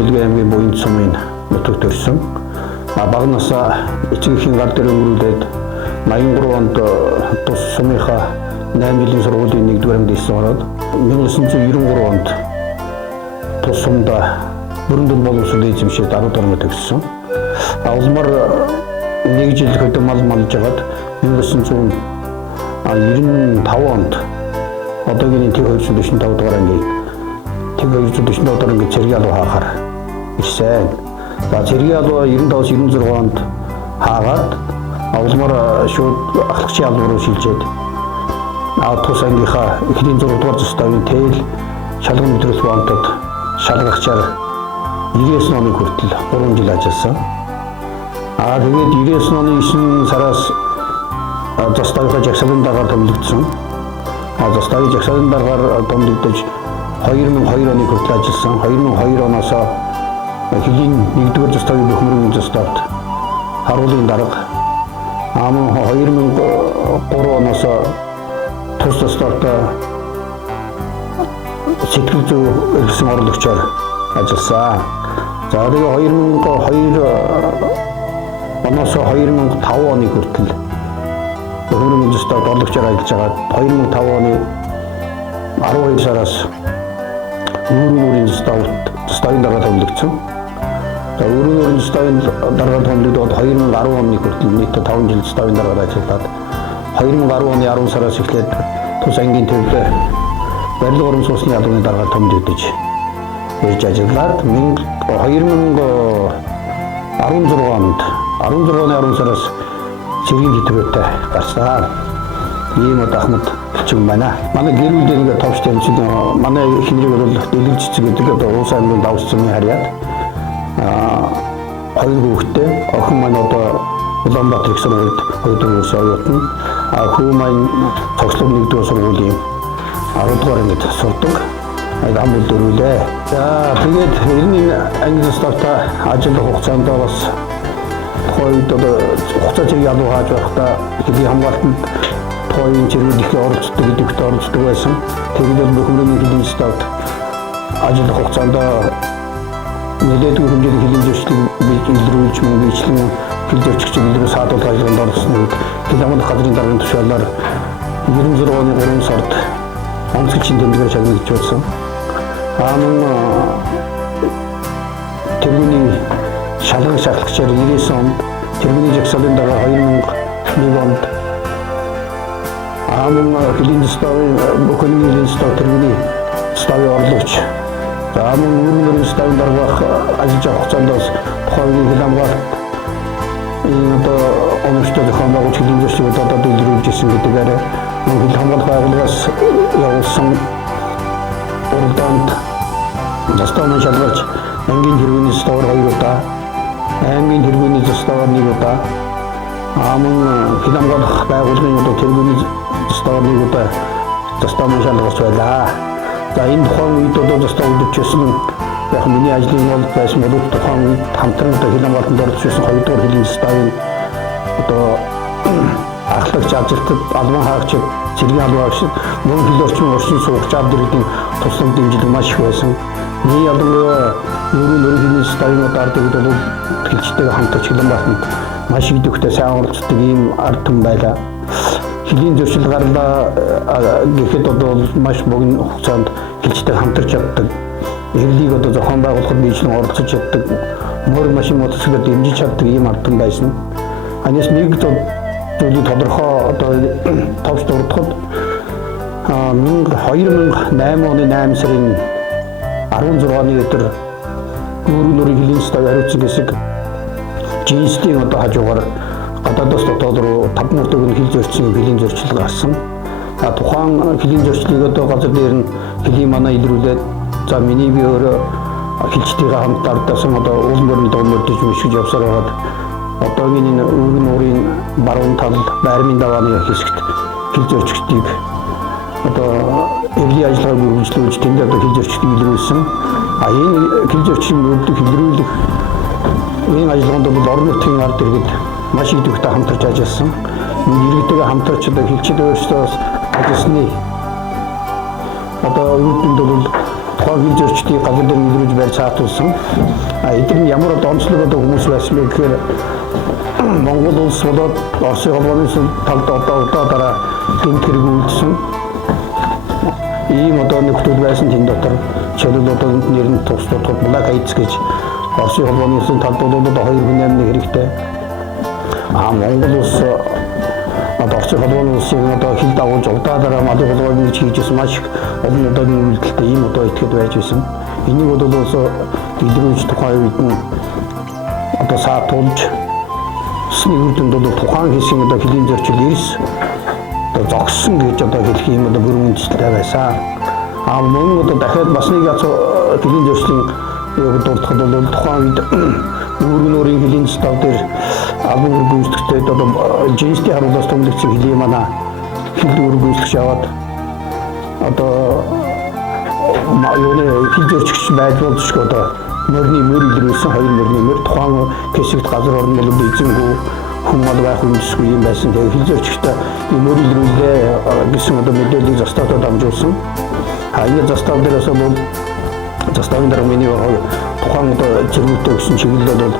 Эмнэлгийн аймгийн буян сумын нутагт төрсөн. Багнасаа эцэг эхийн гар дээр өнгөрүүлээд 83 онд тус сумынхаа 8 жилийн сургуулийн 1-р ангид ирсэн ороод 1993 онд тус сумда бүрэн боловсролын эзэмшээд 10 дугаар төгссөн. Улмаар 1 жил хөдөө мал малж хагаад 1995 онд одоогийн тэг 245 дугаар ангийн тэг 245 дугаар ангийн цэргийн алуу хаахаар ирсэн. За цэргийн алуу 95-96 онд хаагаад улмаар шууд ахлагчийн алуу руу шилжээд тус ангийнхаа эхний 6 дугаар зөстөгийн тэл шалган мэдрэлт бомтод шалгагчаар 99 оны хүртэл 3 жил ажилласан. Тэгээд 99 оны 9 сараас зөстөгийн жагсаалын дагаар томилогдсон. Зөстөгийн жагсаалын дагаар томилогдож 2002 оны хүртэл ажилласан. 2002 оноос хэлийн 1-р зөстөгийн бөхмөрийн зөстөвт харуулын дарга 2003 оноос тус зөстөвт сэтгэл зүй гэсэн орлогчоор ажилласан. За тэгээ 2002 оноос 2005 оны хүртэл бөхмөрийн зөстөвт орлогчоор ажиллаж байгаа. 2005 оны 12 сараас өөрийн зөстөгийн дарга томилогдсон. За өөрийн зөстөгийн дарга томилогдоод 2010 оны хүртэл нийтдээ 5 жил зөстөгийн даргаар ажиллаад 2010 оны 10 сараас эхлээд тус ангийн төвдөө барилга уран сууцны албаны даргаар томилогдож ирж ажиллаад 2016 онд 16 оны 10 сараас цэргийн хэтрүүтэй гарсан. Ийм Ахмад чин байна. Манай гэр бүл дээр ингээд товч тамчид манай эхнэрийг бол дэлгэж цэцэг гэдэг одоо уус аймгийн давс цэцгийн харьяат хоёр хүүхэдтэй охин маань одоо Улаанбаатар их сургуульд 2 дугаар оюутан хүү маань цогцлог 1-р сургуулийн 10 дугаар ангид сурдаг. Ам бол дөрвөлээ. За тэгээд энэ анги зөстөвтэй ажиллах хугацаанд бас тухайд одоо хугацаа зэрэг ялуу хааж байхдаа хэдий хамгаалтанд тухайн зэрэг их оролцдог гэдэгт оролцдог байсан. Тэгээд бөхмөрийн хэдийн зөстөвт ажиллах хугацаанд нэлээдгүй хэмжээний хэдийн зөрчлийг илрүүлж мөнгөчлэн хэл зөрчигчид илрүү саадуулах ажиллагаанд оролцсон. Хэл амлах газрын даргын тушаалаар 96 оны 3 сард онцгойчийн тэмдэглэж шагнагдж байсан. Тэргүүний шалгагч ахлагчаар 99 онд тэргүүний жагсаалын дараа 2001 онд хэлийн зөстөгийн бүхний хэлийн зөстөг тэргүүний зөстөгийн орлогч өөрийн зөстөгийн даргаах ажиллаж авах хугацаанд тухайн хэл хамгаалалт одоо онцтой зохион байгуулалт хэлийн зөрчилд одоо дэлгэрүүлж ирсэн гэдгээр хэл хамгаалах байгууллагаас явуулсан уралдаанд зөстөгийн шалгагч ангийн тэргүүний зөстөгээр 2 удаа аймгийн тэргүүний зөстөгээр 1 удаа хэл хамгаалах байгууллагын одоо тэргүүний зөстөгээр 1 удаа зөстөгийн шалгагч байлаа. За энэ тухайн үед одоо зөстөг өдөрчсөн яг миний ажлын бол байсан бол тухайн үед хамтран одоо хэл хамгаалтанд оролцсон 2 дугаар хэлийн зөстөгийн одоо ахлагч ажилтнууд албан хаагчид цэргийн албан хаагчид мөн хэл орчин суугч авдруудын туслан дэмжлэг маш их байсан. Миний ялангуяа өөрийн хэлийн зөстөгийн ард иргэд бол хэлчтэйгээ хамтарч хэл хамгаалтанд маш идэвхтэй сайн оролцдог ийм ард түмэн байлаа. Хэлийн зөрчил гарлаа гэхэд одоо маш богино хугацаанд хэлчтэй хамтарч чаддаг. Хэрлийг одоо зохион байгуулахад биечлэн оролцож чаддаг. Мөр машин мотоциклд дэмжиж чаддаг ийм ард түмэн байсан. Анаас нэг зүйлийг тодорхой одоо товч дурдахад 2008 оны 8 сарын 16-ны өдөр өөрийн хэлийн зөстөг хариуцсан хэсэг GST-ийн одоо хажуугаар гадаадаас дотоод руу 5 мөрдөг нь хэл зөрчсөн хэлийн зөрчил гарсан. Тухайн хэлийн зөрчлийг одоо газар дээр нь хэлийн манай илрүүлээд за миний би өөрөө хэлчтэйгээ хамт ардасан одоо уул мөрний дөрмөдөж мөшгөж явсаар байгаад одоогийн энэ өөрийн баруун тал байрмын давааны хэсэгт хэл зөрчигчдийг одоо эвлийн ажиллагааг үргэлжлүүлж тэнд одоо хэл зөрчигчдийг илрүүлсэн. Энэ хэл зөрчлийн илрүүлэх энэ ажиллагаанд бол орон нутгийн ард иргэд маш идэвхтэй хамтарч ажилласан. Иргэдтэйгээ хамтарч одоо хэлчид өөрсдөө ажилласны одоо үүднүүд бол тухайн хил зөрчдийн газар дээр илрүүлж барь цаатуулсан. Эдгээр нь ямар онцлог одоо хүмүүс байсан бэ гэхээр Монгол улс болоод Оросын холбооны талд одоо удаадаараа гэмт хэрэг үйлдсэн. Ийм одоо нөхцөл байсан тэн дотор жишээлбэл одоо нэр нь тусдаад Black AIDS гэж Оросын холбооны талд бол одоо 2 хүн амны хэрэгтэй. Монгол улс одоо Оросын холбооны улсыг одоо хил дагуулж удаадаараа малын холбоог гэж хийжсэн маш их олон удаагийн үйлдэлтэй ийм одоо итгэж байж байсан. Энийг бол илрүүлж тухайн үед нь одоо саатуулж сний үр дүнд бол тухайн хэсгийн одоо хөлийн зөрчил эрс одоо зогссон гэж одоо хэлэх юм одоо бүрэн үндэслэлтэй байсан. Мөн одоо дахиад бас нэг хөлийн зөрчлийн яг дурдхад бол тухайн үед өөрийн хөлийн став дээр албан үүрэг гүйцэтгэгчдээд одоо жинсний харуулаас томлогдсон хөлийн манай хил үүрэг гүйцэтгэж яваад одоо юуны хил зөрчигч байдлуулж одоо мөрний мөр илрүүлсэн 2 мөрний мөр тухайн хэсэгт газар орн бол эзэнгүй хүн мал байх үндэсгүй юм байсан. Тэгээ хил зөрчигчтэй мөр илрүүлээ гэсэн одоо мэдээллийг застаатад дамжуулсан. Энэ застав дээрээс бол заставын дараа миний тухайн одоо зэрэгтэй гэсэн чиглэл бол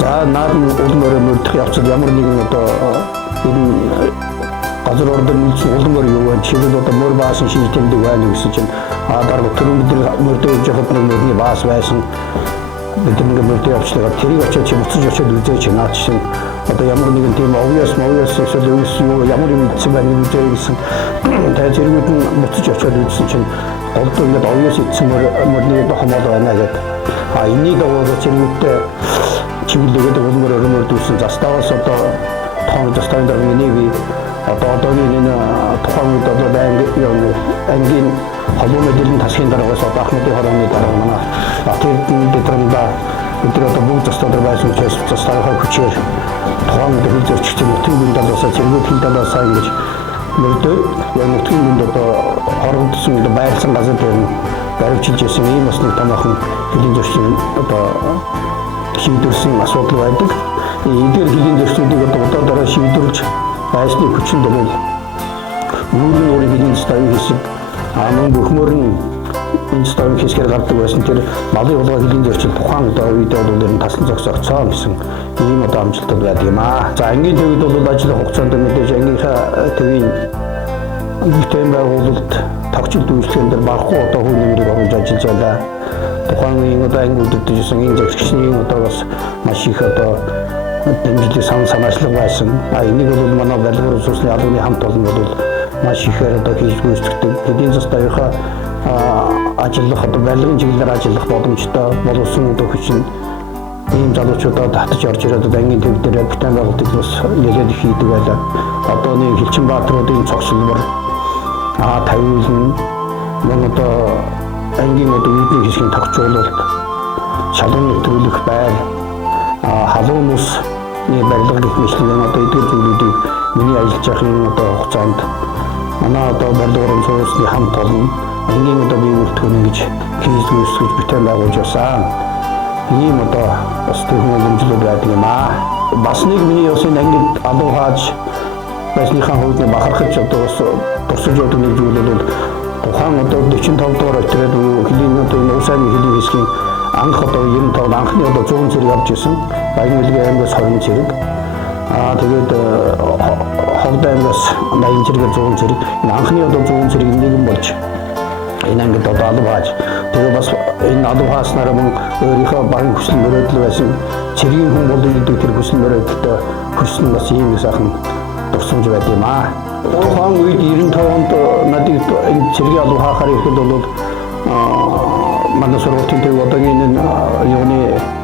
за наад нь улам өрөө мөрдөх явцад ямар нэгэн одоо энэ газар ордон үйлч улам өрөө юу вэ? Чиглэл одоо мөр баасан шийдэмдэг байна гэсэн чинь дараа түрүүн бид мөрдөө явж байхад мөрний баас байсан. Бид нэг мөрдөө явчлаа. Тэрийг очиж буцаж очиж үзээч наад чинь одоо ямар нэгэн тийм obvious эсвэл юу ямар юм ийдсэн байна үзээ гэсэн. Тэгээд зэрэгүүд нь буцаж очиж үзсэн чинь голдоо ингээд obvious ийдсэн мөрний хомол байна гэдэг. Энийг дагуулж зэрэгүүдтэй чиглэлгээд улмөр өрөмөрдүүлсэн заставаас одоо тоон заставын дараа миний одоогийн энэ тухайн үед одоо ангийн холбоо мэдээллийн тасхийн дараагаас одоо Ахмадын хорооны дараа манай Батэрдэн дэтрэмда өдөр одоо бүгд застаад байсан учраас застаахаа хүчээр тухайн үед хил зөрчигчдийн нутгийн бүнд талаасаа зэрэгүүд хил талаасаа ингэж мөрдөө яг нутгийн бүнд одоо хорогдсон байрлсан газар дээр баримчилж байсан ийм бас нэг томоохон хөлийн зөрчлийн одоо шийдвэрсэн асуудал байдаг. Эдгээр хөлийн зөрчлүүдийг одоо удаадаараа шийдвэрлэж байсны хүчин дөрөв өөрийн хөлийн стайл хэсэг мөн бүхмөр нь энэ стайл хэсгээр гардаг байсан. Тэр малын улгаа хөлийн зөрчил тухайн одоо үед бол ер нь таслан зогсоогцоо гэсэн ийм одоо амжилтууд байдаг юм аа. За ангийн төвд бол ажлын хугацаанд мэдээж ангийнхаа төвийн бүтээн байгуулалт тогтцол үйлчлэгэн дээр багахгүй одоо хүн нэмрийг оруулж ажиллаж байлаа. Тухайн одоо ангиудад жисэн энэ зөвчгчний одоо бас маш их одоо дэмжлэг санаачлаг байсан. Энийг бол манай барилгын усны албаны хамт олон бол маш ихээр одоо хийж гүйцэтгэдэг. Хэдийн заставынхаа ажиллах одоо барилгын чиглэлээр ажиллах боломжтой болсон одоо хүчин ийм залуучуудаа татаж орж ирээд одоо ангийн төв дээр бүтээн байгуулалтыг бас нэлээд их хийдэг байлаа. Одоо нэг Хилчинбаатруудын цогцлбор тавиулна. Мөн одоо ангийн одоо үүдний хэсгийн тогтцоололт шалган нэвтрүүлэх байр халуун усны барилга гэх мэтлэн одоо эдгээр зүйлүүдийг миний ажиллаж явах энэ одоо хугацаанд манай одоо барилгын суурьсны хамт олон ангийн одоо бие бүртгэн гэж хийж гүйцэтгэж бүтээн байгуулж явсан. Ийм одоо бас техник хэмжлүүд байдаг юм аа. Бас нэг миний бас энэ ангид алуу хааж байсныхаа хувьд бахархаж одоо бас туршиж явдаг нэг зүйл бол тухайн одоо 45 дугаар өдрөд хөлийн одоо энэ усааны хөлийн хэсгийн анх одоо 95 анхны одоо 100 зэрэг авч ирсэн. Баян хэлгийн аймагаас 20 зэрэг. Тэгээд Ховд аймагаас 80 зэрэг 100 зэрэг. Энэ анхны одоо 100 зэрэг нэгэн болж энэ ангид одоо алуу хааж тэгээд бас энэ алуу хааснараа мөн өөрийнхөө багын хүсэл мөрөөдөл байсан цэргийн хүн болон гэдэг тэр хүсэл мөрөөдөлтөд хүссэн бас ийм сайхан дурсамж байд юм аа. Тухайн үед 95 онд надад энэ цэргийн алуу хаахаар ирэхэд бол манай сургуулийн төв одоогийн энэ юуны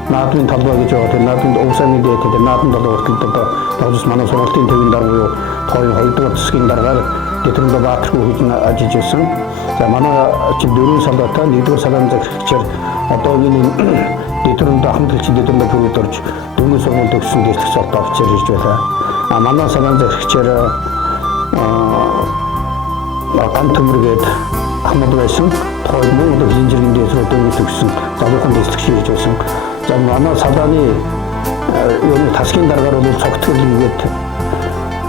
наадмын талбай гэж байгаа. Тэр наадмын уусааны дээд тэр наадмын талбай хүртэл одоо тогтсон манай сургуулийн төвийн дараа буюу тооёрын 2 дугаар засгийн дараагаар Дэтрэмдэ Баатаргүй гэж ажиллаж байсан. За манай чи 4 салаатай 1-р салааны захирагчаар одоогийн Дэтрэмдэ Ахмад хэлчин Дэтрэмдэ бүрд орж дөнгөж сургууль төгссөн дэслэгч одоо офицер ирж байлаа. Манай салааны захирагчаар ган төмөргээд Ахмад байсан. Тухайн мөн одоо хинжиргийн дэслэг дөнгөж төгссөн залуухан дэслэгч ирж байсан. За манай салааны юуны тасгийн дараагаар бол цогтгол ингээд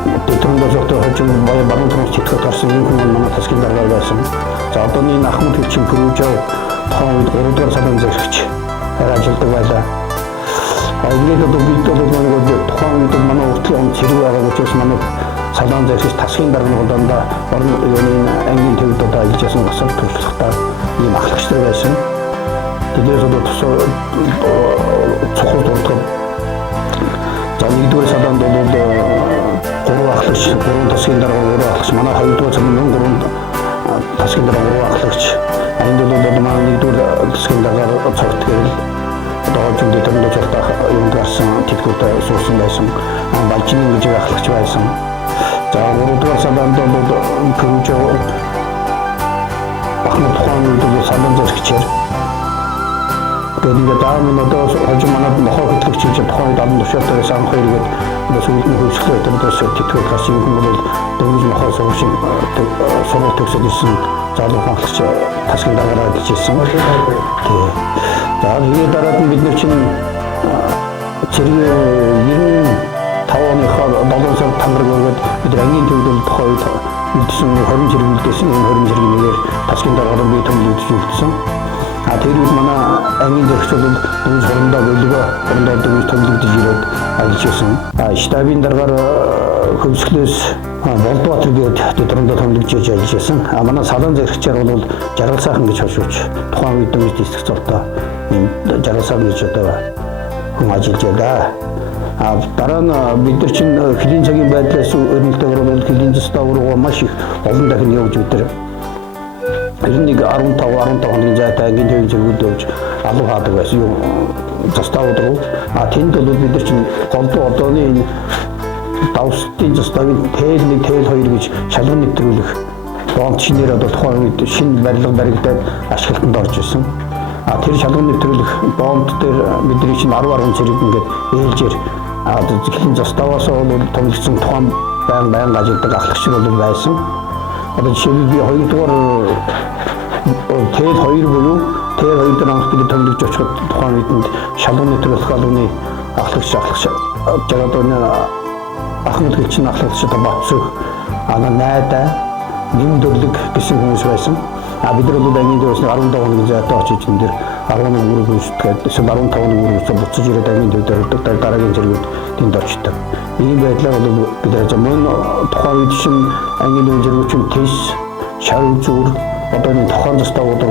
Тэтгэврийн зохиолтой хожим баяр баруун томс тэтгэврт гарсан энэ хүн манай тасгийн дарга байсан. За одооний Ахмад Хилчин Кружав тухайн үед 3 дугаар салон зэрэгч ажилладаг байлаа. Ингээд одоо бид бол нэг тухайн үед манай уртлын он цэрэг байгаа учраас манай салон зэрэгч тасгийн дарга дандаа орон юуны ангийн төвд одоо ажиллаж байсан басар туршлагатай ийм ахлагчтай байсан. Тэдээс одоо цохол дурдгал за нэгдүгээр салонд бол 3 ахлагч, 3 тасгийн дарга 3 ахлагч, манай 2-р салонд 3 тасгийн дарга 3 ахлагч. Энд бол манай 1-р тасгийн дарга цогт гэрэл одоо жүндэ төрөнд жолтох юм гарсан тэтгэвртэй суусан байсан. Балжин гэж ахлагч байсан. За 3-р салонд бол Кружав Ахмад тухайн үед салон зэрэгчээр тэгээд даамын одоо хожим манад нохоо хөтлөгч гэж тухайн үед алан тушаалтай байсан анх хоёргээд одоо сүүлдний хөвсгөл өдрөөс тэтгэврт гарсан юм бол дөнгөж нохоо сургуулийн сургууль төгсөж ирсэн залуу хангалтч тасгийн дараагаар ажиллажсэн. Тий. За энэ дараад нь бид нар чинь зэрэг 95 оны 7 сард тангараг өгөөд бид ангийн төвд тухайн үед үлдсэн 20 зэрэг үлдсэн энэ 20 зэргийн нэгээр тасгийн дараагаар бие төмөлдөж үлдсэн. Тэр үед манай ангийн зэрэгч бол дөнгөж хорондоо бөлгөө хорондоо дөнгөж төмөлдөж ирээд ажиллаж байсан. Штабын дараагаар хөвсгөлөөс Болдбаатар гээд тэтгэврт төмөлдөж ажиллаж байсан. Манай салон зэрэгчээр бол Жаргал сайхан гэж хошууч тухайн үед дөнгөж дистрикт зуртаа энэ Жаргал сайхан гэж одоо хүн ажиллаж байлаа. Дараа нь бид нар чинь хөлийн цагийн байдлаас өрнөлтөөр бол хөлийн зөстөө уруу маш их олон дахин явж өдөр 15 хоногийн зайтай ангийн төвийн зэргүүд өгж алуу хаадаг байсан юм зөстөө руу. Тэнд бол бид нар чинь голдуу одооны энэ давстын зөстөөгийн тэл 2 гэж шалган нэвтрүүлэх бонд шинээр одоо тухайн үед шинэ барилга баригдаад ашиглалтанд орж исэн. Тэр шалган нэвтрүүлэх бонд дээр бидний чинь 10 зэрэг ингээд ээлжээр зөвхөн зөстөөс бол томилсон тухайн байнга ажилладаг ахлагч бол байсан. Одоо жишээлбэл би 2-р тэл 2 буюу тэл 2 дээр анх бид томилж очиход тухайн үеинд шалган нэвтрүүлэх алууны ахлагч жаад оны Ахмад Хилчин ахлагчтай Батцөх найдаа нэмдэрлэг гэсэн хүмүүс байсан. Бид нар бол ангийн дээрээс 17 хоногийн зайтай очиж энэ дэр 11 үрэг үүсгээд эсвэл 15 үрэг буцаж ирээд ангийн төвд өрдөг дараагийн зэргүүд тэнд очдог. Ийм байдлаар бол бид яаж мөн тухайн үед шин ангийн төвийн зэргүүчийн тэс, шар үзүүр одоо энэ тухайн застаууд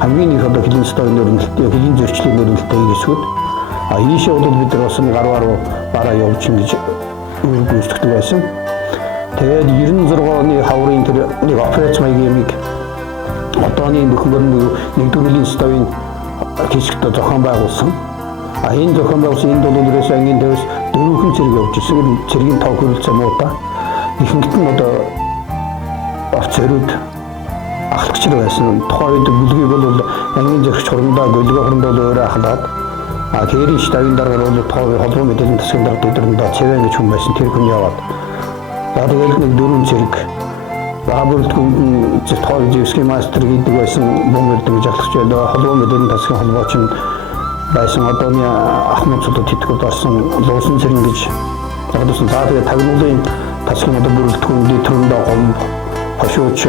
хамгийн их одоо хөлийн застааны өрнөлттэй, хөлийн зөрчлийн өрнөлттэй хэсгүүд. Ийшээ бол бид нар бас гараар бараа явуулж ингэж үүрэг гүйцэтгэдэг байсан. Тэгээд 96 оны хаврын тэр нэг операц маягийн одооний бүхмөр нэгдүгээр хөлийн застааны хэсэгт зохион байгуулсан. Энэ зохион байгуулсан энэ долоорээс ангийн төвөөс 4 зэрэг явж ирсэн. Цэргийн тав хөрөлцөө муудаа ихэнх нь одоо офицерүүд ахлагч байсан. Тухайн үед бүлгийг бол ангийн зэрэгч хорондоо бөлгөө хорондоо өөрөө ахлаад тэрийн штабын дараагаар бол тухайн холбоо мэдээллийн тасгийн дарга дэвдрэндээ цэвэн гэж хүн байсан. Тэр хүн яваад тэгээд нэг 4 зэрэг Баабуртгүнд тухайн зэвсгийн мастер гэдэг байсан бомберд гэж ахлагч байлаа. Холбоо мэдээллийн тасгийн холбооч нь байсан. Одооний Ахмад цодод тэтгэврт орсон Луусан цэрэн гэж загдсан. Тэгээд тагнуулын тасгийн одоо бүрэлдэхүүн дэвтрэндээ гомб хошууч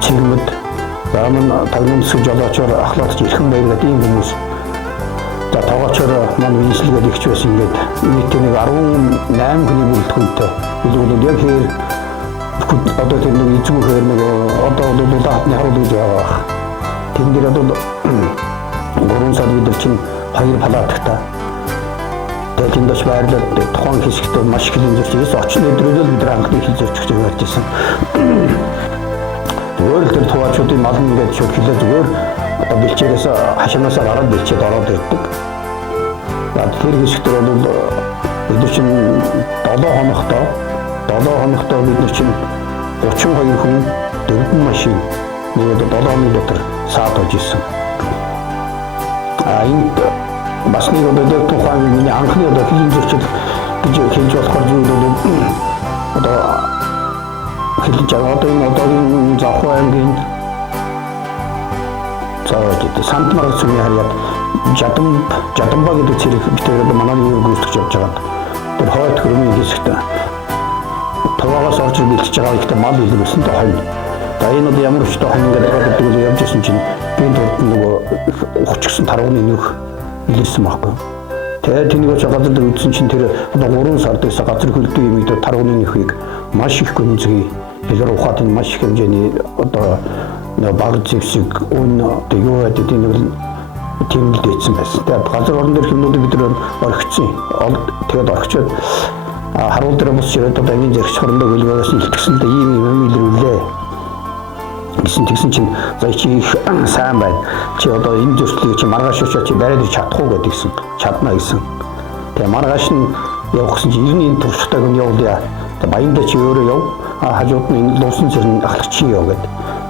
чирмэд замын тагнуулсан жолоочоор ахлагч ирхэн баяр гэдэг ийм хүмүүс. За тоогоочоор манай нийслэгээд ихч байсан ингээд нийтээ 18 хүний бүрэлдэхүүнтэй билгүүд яг хэр одоо тэр нэг эзүүхээр нэг одоо бол даатны харуул гэж байгаа. Тэн дээр одоо 3 сар бид чинь 2 палатагтай. Тэгээд тэндээс байрлаад тухайн хэсэгт маш их хил зөрчигээс очин өдрөөлөл бид анхны хил зөрчигч явж байсан. Зүгээр л тэр тугаачдын мал ингээд шууд хилээ зүгээр одоо бэлчээрээс хашаанаас гараад бэлчээд ороод ирдэг. Тэр хэсэгт бол бид чинь 7 хоногтой бид нар чинь 32 хүн 4 машин нэг 7 хоног дотор саад болж ирсэн. Энд бас нэг одоо тухайн миний анхны одоо хөлийн зөрчил гэж хэлж болохоор зүйл бол одоо хэлж байгаа одоо энэ одоогийн Завхуу аймгийн Сантмар цүмийн харьяат Жадамба гэдэг цэрэг битээр манай юу гүйцэтгэж явж байгаа. Тэр хойд хөрмийн хэсэгт туваагаас орж бэлтэж байгаа ихтэй мал илэрсэн дэ хонь. За энэ бол ямар ч тохон ингээд ороод идэг явж исэн чинь би дурд нөгөө ухчихсан тарууны нэг илэрсэн байхгүй. Тэгээд тэнийг ч газар дээр үзсэн чинь тэр одоо 3 сард байсан газар хөлдөө юм идэ тарууны нөхийг маш их гүнзгий илэр ухаад энэ маш их хэмжээний одоо баг зэвсэг өн одоо юу гэдэг энэ тэмдэлд ийдсэн байсан. Тэгээд газар орон дээр хүмүүстүүд бид нар орхицсан. Тэгээд орхичоод харуул дээр бус чирээд одоо ангийн зэрэгч хорондоо гэлгээс илтгэсэн л ийм юм илэрвлээ. Тэгсэн чинь за чи их сайн байна. Чи одоо энэ зөрчлийг чи маргааш очиж чи бариад чадах уу гэдгийгсэн. Чадна гэсэн. Тэгээ маргааш нь явахсан чи 90-ийн туршлагатайг нь явуулъя. Баяндаа чи өөрөө яв. Хажууд нь энэ луусан зэрэг ахлагч чи яв гэд.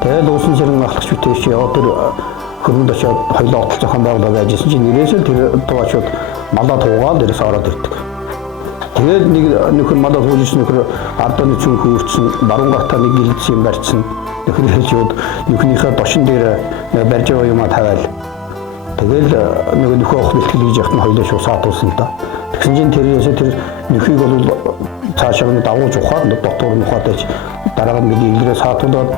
Тэгээ луусан зэрэг ахлагч үтэй чи яваа тэр хөрөнд очиод хоёлоо отол зохион байгуулаад байжсэн чинь нэрээсээ тэр дуучид малаа туугаад дээрээс ороод ирдэг. Тэгээд нэг нөхөр малаа туужсэн нөхөр арданы цүнх өөрчсөн баруун гартаа нэг гэлдсэн юм барьцсан. Нөхөр хэлжүүд нөхнийхээ дошин дээр барьж байгаа юмаа тавиал. Тэгэл нөгөө нөхөө авах бэлтгэл хийж явахт нь хоёлоо шууд саатуулсан л да. Тэгсэн чинь тэр нөхийг бол цаашаа нь дагуулж ухаад дотор нь ухаад дараа нь бид илрээ саатуулаад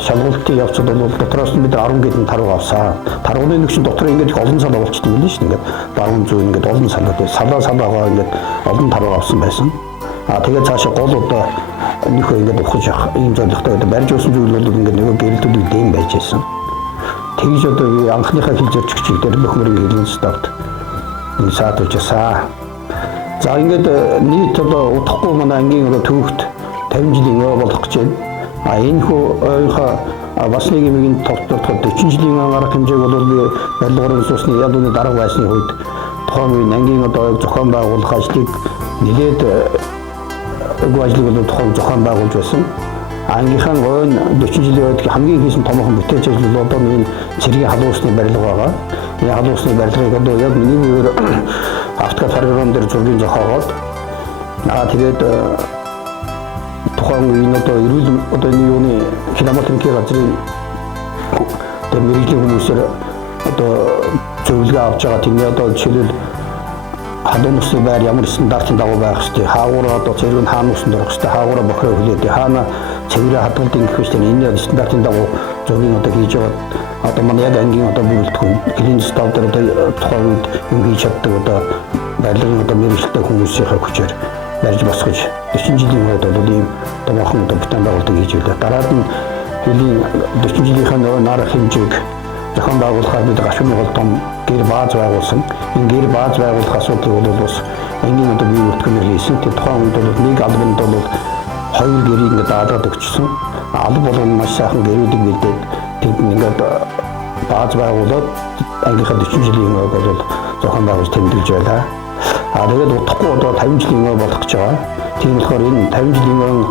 шалгуултыг явцад бол дотроос нь бид 10 гэдэн таруу авсан. Тарууны нэг чинь дотор ингээд их олон салаа болчтой юм л шүү. Ингээд баруун зүүн ингээд олон салаагаа ингээд олон таруу авсан байсан. Тэгээд цаашаа гол одоо нөхөө ингээд ухаж явах ийм зорилготой одоо барьж өгсөн зүйл бол ингээд нөгөө гэрэлтүүд үдэм байж байсан. Тэгж одоо анхныхаа хил зорчигч дээр бөхмөрийн хэлэн ставт энэ саатуулжсаа. За ингээд нийт одоо удахгүй манай ангийн одоо төвөгт 50 жилийн өө болох гэж байна. Энэ хүү ойнхоо бас нэг юм тогтооход 40 жилийн арга хэмжээг бол би барилгын суусны ядууны дарга байсны үед тухайн үеийн ангийн одоо зохион байгуулах ажлыг нэлээд агуу ажлыг бол тухайн зохион байгуулж байсан. Ангийнхаа гойн 40 жилийн үед хамгийн хийсэн томоохон бүтээж ажил бол одоо энэ цэргийн халуусны барилга байгаа. Энэ халуусны барилгыг одоо яг миний үеэр автофаргон дээр зургийн зохиогоод тэгээд тухайн үеийн одоо эрүүл одоо энэ юуны километрийн газрын тэр мэрэгжлийн хүмүүсээр одоо зөвлөгөө авч байгаа тийм одоо жишээлбэл халуун усны байр ямар стандартын дагуу байх ёстой, хаагуура одоо цэрэг нь хаана усан дөрөх ёстой, хаагуура бохроо хүлээд хаана цэгрээ хадгалдаг гэх мэт энэ стандартын дагуу зургийг одоо хийж байгаа. Одоо манай яг ангийн одоо бүрэлдэхүүн клиник став дээр одоо тухайн үед юм хийж чаддаг одоо барилгын одоо мэрэгчлээ хүмүүсийн хүчээр барьж босгож 40 жилийн үед бол ийм томоохон одоо бүтэн байгуулалт хийж байлаа. Дараад нь хэлийн 40 жилийнхаа нөгөө нар хэмжээг зохион байгуулахаар бид гашууны гол том гэр бааз байгуулсан. Энэ гэр бааз байгуулах асуудлыг бол бас ангийн одоо бие бүртгэнээр хийсэн. Тэр тухайн үед бол нэг албанд бол 2 гэрийг ингээд даадаад өгчсөн. Алба болгоно маш сайхан гэрүүдийг бэлдээд тэд ингээд бааз байгуулад ангийнхаа 40 жилийн өмнө бол зохион байгуулж тэмдэглэж байлаа. Тэгээд удахгүй одоо 50 жилийн өмнө болох гэж байгаа. Тийм болохоор энэ 50 жилийн өмнө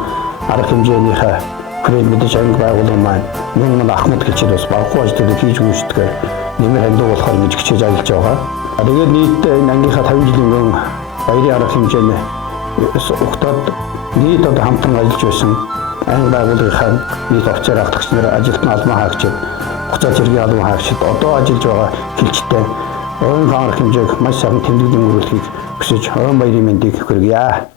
арга хэмжээнийхээ гэрэл мэдээж анги байгуулгын маань мөн Ахмад гэлчээр бас баггүй ажлыг хийж өгчдөг нэмэр хандуу болохоор ингэж хичээж ажиллаж байгаа. Тэгээд нийтдээ энэ ангийнхаа 50 жилийн өмнө баярын арга хэмжээний угтаад нийт одоо хамтран ажиллаж байсан анги байгууллагынхаа нийт офицер ахлагч нар ажилтны албан хаагчид, хугацаа цэргийн албан хаагчид одоо ажиллаж байгаа хэлчтэй ойн арга хэмжээг маш сайхан тэмдэглэн өргөлөхийг хүсэж ойн баярын мэндийг хүргье.